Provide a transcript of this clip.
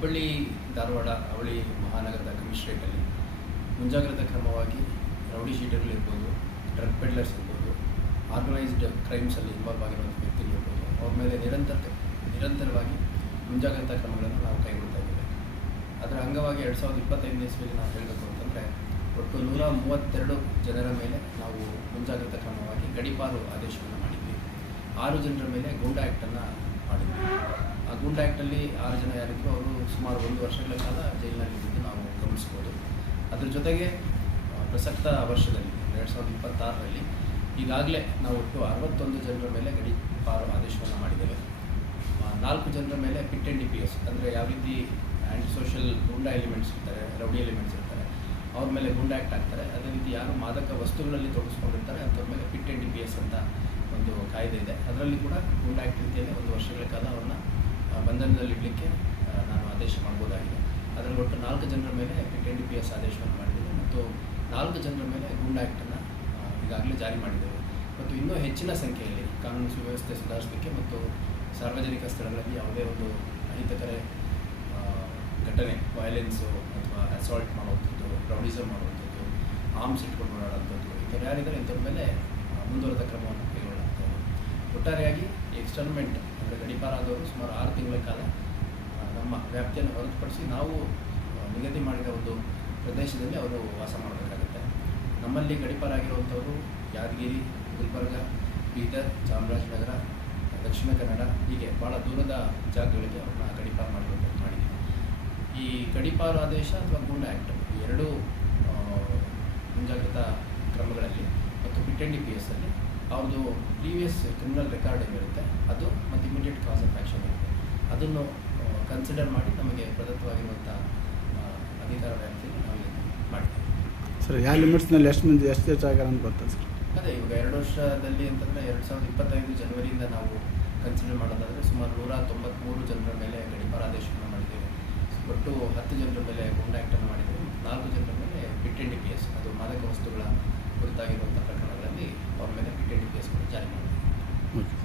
ಹುಬ್ಬಳ್ಳಿ ಧಾರವಾಡ ಅವಳಿ ಮಹಾನಗರದ ಕಮಿಷನರೇಟಲ್ಲಿ ಮುಂಜಾಗ್ರತಾ ಕ್ರಮವಾಗಿ ರೌಡಿ ಶೀಟರ್ಗಳಿರ್ಬೋದು, ಡ್ರಗ್ ಪೆಡ್ಲರ್ಸ್ ಇರ್ಬೋದು, ಆರ್ಗನೈಸ್ಡ್ ಕ್ರೈಮ್ಸಲ್ಲಿ ಇನ್ವಾಲ್ವ್ ಆಗಿರುವಂಥ ವ್ಯಕ್ತಿಗಳಿರ್ಬೋದು, ಅವ್ರ ಮೇಲೆ ನಿರಂತರವಾಗಿ ಮುಂಜಾಗ್ರತಾ ಕ್ರಮಗಳನ್ನು ನಾವು ಕೈಗೊಳ್ತಾ ಇದ್ದೇವೆ. ಅದರ ಅಂಗವಾಗಿ 2025ನೇ ಇಸ್ವಿಯಲ್ಲಿ ನಾವು ಹೇಳಬೇಕು ಅಂತಂದರೆ ಒಟ್ಟು 132 ಜನರ ಮೇಲೆ ನಾವು ಮುಂಜಾಗ್ರತಾ ಕ್ರಮವಾಗಿ ಗಡೀಪಾರು ಆದೇಶವನ್ನು ಮಾಡಿದ್ವಿ. 6 ಜನರ ಮೇಲೆ ಗೂಂಡಾ ಆ್ಯಕ್ಟನ್ನು ಮಾಡಿದ್ವಿ. ಆ ಗೂಂಡಾ ಆ್ಯಕ್ಟಲ್ಲಿ 6 ಜನ ಯಾರಿದ್ರು ಅವರು ಸುಮಾರು 1 ವರ್ಷಗಳ ಕಾಲ ಜೈಲಿನಲ್ಲಿದ್ದು ನಾವು ಗಮನಿಸ್ಬೋದು. ಅದರ ಜೊತೆಗೆ ಪ್ರಸಕ್ತ ವರ್ಷದಲ್ಲಿ 2026ರಲ್ಲಿ ಈಗಾಗಲೇ ನಾವು ಒಟ್ಟು 61 ಜನರ ಮೇಲೆ ಗಡೀಪಾರು ಆದೇಶವನ್ನು ಮಾಡಿದ್ದೇವೆ. 4 ಜನರ ಮೇಲೆ ಪಿಟ್ ಆ್ಯಂಡ್ DPS ಅಂದರೆ ಯಾವ ರೀತಿ ಆ್ಯಂಟಿ ಸೋಷಲ್ ಗೂಂಡಾ ಎಲಿಮೆಂಟ್ಸ್ ಇರ್ತಾರೆ, ರೌಡಿ ಎಲಿಮೆಂಟ್ಸ್ ಇರ್ತಾರೆ, ಅವ್ರ ಮೇಲೆ ಗೂಂಡಾ ಆ್ಯಕ್ಟ್ ಆಗ್ತಾರೆ. ಅದೇ ರೀತಿ ಯಾರು ಮಾದಕ ವಸ್ತುಗಳಲ್ಲಿ ತೊಡಗಿಸ್ಕೊಂಡಿರ್ತಾರೆ ಅಂಥವ್ರ ಮೇಲೆ ಪಿಟ್ ಆ್ಯಂಡ್ DPS ಅಂತ ಒಂದು ಕಾಯ್ದೆ ಇದೆ. ಅದರಲ್ಲಿ ಕೂಡ ಗೂಂಡಾ ಆ್ಯಕ್ಟ್ ರೀತಿಯಲ್ಲಿ 1 ವರ್ಷಗಳ ಕಾಲ ಅವ್ರನ್ನ ಬಂಧನದಲ್ಲಿಡಲಿಕ್ಕೆ ನಾನು ಆದೇಶ ಮಾಡ್ಬೋದಾಗಿದೆ. ಅದರಲ್ಲಿ ಒಟ್ಟು 4 ಜನರ ಮೇಲೆ ಪಿಟ್ ಆ್ಯಂಡ್ DPS ಆದೇಶವನ್ನು ಮಾಡಿದ್ದೇವೆ ಮತ್ತು 4 ಜನರ ಮೇಲೆ ಗೂಂಡಾ ಆ್ಯಕ್ಟನ್ನು ಈಗಾಗಲೇ ಜಾರಿ ಮಾಡಿದ್ದೇವೆ. ಮತ್ತು ಇನ್ನೂ ಹೆಚ್ಚಿನ ಸಂಖ್ಯೆಯಲ್ಲಿ ಕಾನೂನು ಸುವ್ಯವಸ್ಥೆ ಸುಧಾರಿಸಲಿಕ್ಕೆ ಮತ್ತು ಸಾರ್ವಜನಿಕ ಸ್ಥಳಗಳಲ್ಲಿ ಯಾವುದೇ ಒಂದು ಅಹಿತಕರ ಘಟನೆ, ವಯಲೆನ್ಸು ಅಥವಾ ಅಸಾಲ್ಟ್ ಮಾಡುವಂಥದ್ದು, ರೌಡಿಸಮ್ ಮಾಡುವಂಥದ್ದು, ಆರ್ಮ್ಸ್ ಇಟ್ಕೊಂಡು ಓಡಾಡುವಂಥದ್ದು, ಈ ಥರ ಯಾರಿದ್ದಾರೆ ಇಂಥವ್ರ ಮೇಲೆ ಮುಂದುವರೆದ ಕ್ರಮವನ್ನು ಕೈಗೊಳ್ಳಲಾಗ್ತದೆ. ಒಟ್ಟಾರೆಯಾಗಿ ಎಕ್ಸ್ಟರ್ಮೆಂಟ್ ಅಂದರೆ ಗಡೀಪಾರಾದವರು ಸುಮಾರು 6 ತಿಂಗಳ ಕಾಲ ನಮ್ಮ ವ್ಯಾಪ್ತಿಯನ್ನು ಹೊರತುಪಡಿಸಿ ನಾವು ನಿಗದಿ ಮಾಡಿದ ಒಂದು ಪ್ರದೇಶದಲ್ಲಿ ಅವರು ವಾಸ ಮಾಡಬೇಕಾಗುತ್ತೆ. ನಮ್ಮಲ್ಲಿ ಗಡೀಪಾರಾಗಿರುವಂಥವರು ಯಾದಗಿರಿ, ಗುಲ್ಬರ್ಗ, ಬೀದರ್, ಚಾಮರಾಜನಗರ, ದಕ್ಷಿಣ ಕನ್ನಡ ಹೀಗೆ ಭಾಳ ದೂರದ ಜಾಗಗಳಿಗೆ ಅವ್ರನ್ನ ಗಡೀಪಾರು ಮಾಡಿದ್ದೀವಿ. ಈ ಗಡೀಪಾರು ಆದೇಶ ಅಥವಾ ಗೂಂಡಾ ಆ್ಯಕ್ಟ್ ಈ ಎರಡೂ ಮುಂಜಾಗ್ರತಾ ಕ್ರಮಗಳಲ್ಲಿ ಮತ್ತು ಪಿಟ್ ಆ್ಯಂಡ್ DPS ಅಲ್ಲಿ ಅವ್ರದ್ದು ಪ್ರೀವಿಯಸ್ ಕ್ರಿಮಿನಲ್ ರೆಕಾರ್ಡ್ ಏನಿರುತ್ತೆ ಅದು ಮತ್ತು ಇಮಿಡಿಯೇಟ್ ಕಾಸ್ ಆಫ್ ಆ್ಯಕ್ಷನ್ ಇರುತ್ತೆ, ಅದನ್ನು ಕನ್ಸಿಡರ್ ಮಾಡಿ ನಮಗೆ ಪ್ರದತ್ತವಾಗಿರುವಂಥ ಅಧಿಕಾರ ವ್ಯಾಪ್ತಿಯಲ್ಲಿ ನಾವು ಮಾಡ್ತೀವಿ. ಸರ್, ಯಾವ ಲಿಮಿಟ್ಸ್ನಲ್ಲಿ ಎಷ್ಟು ಆಗ್ಯಾರ ಅಂತ ಗೊತ್ತಾ ಸರ್? ಅದೇ ಇವಾಗ 2 ವರ್ಷದಲ್ಲಿ ಅಂತಂದರೆ 2025 ಜನವರಿಯಿಂದ ನಾವು ಕನ್ಸಿಡರ್ ಮಾಡೋದಾದರೆ ಸುಮಾರು 193 ಜನರ ಮೇಲೆ ಗಡೀಪಾರು ಆದೇಶವನ್ನು ಮಾಡಿದ್ದೇವೆ. ಒಟ್ಟು 10 ಜನರ ಮೇಲೆ ಗೂಂಡಾ ಆ್ಯಕ್ಟನ್ನು ಮಾಡಿದ್ದೇವೆ. 4 ಜನರ ಮೇಲೆ ಪಿಟ್ ಆ್ಯಂಡ್ DPS ಅದು ಮಾದಕ ವಸ್ತುಗಳ ಕುರಿತಾಗಿರುವಂಥ ಪ್ರಕರಣಗಳಲ್ಲಿ ಅವ್ರ ಮೇಲೆ ಪಿಟ್ ಆ್ಯಂಡ್ DPS ಜಾರಿ ಮಾಡಿದ್ದೇವೆ. ಓಕೆ.